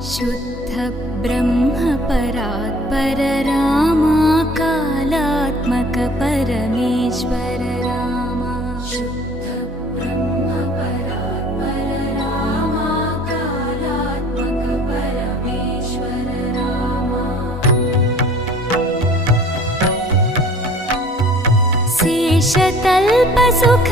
शुद्ध ब्रह्म परात्पर रामा कालात्मक परमेश्वर रामा शुद्ध ब्रह्म परात्पर रामा कालात्मक परमेश्वर रामा शेषतल्प सुख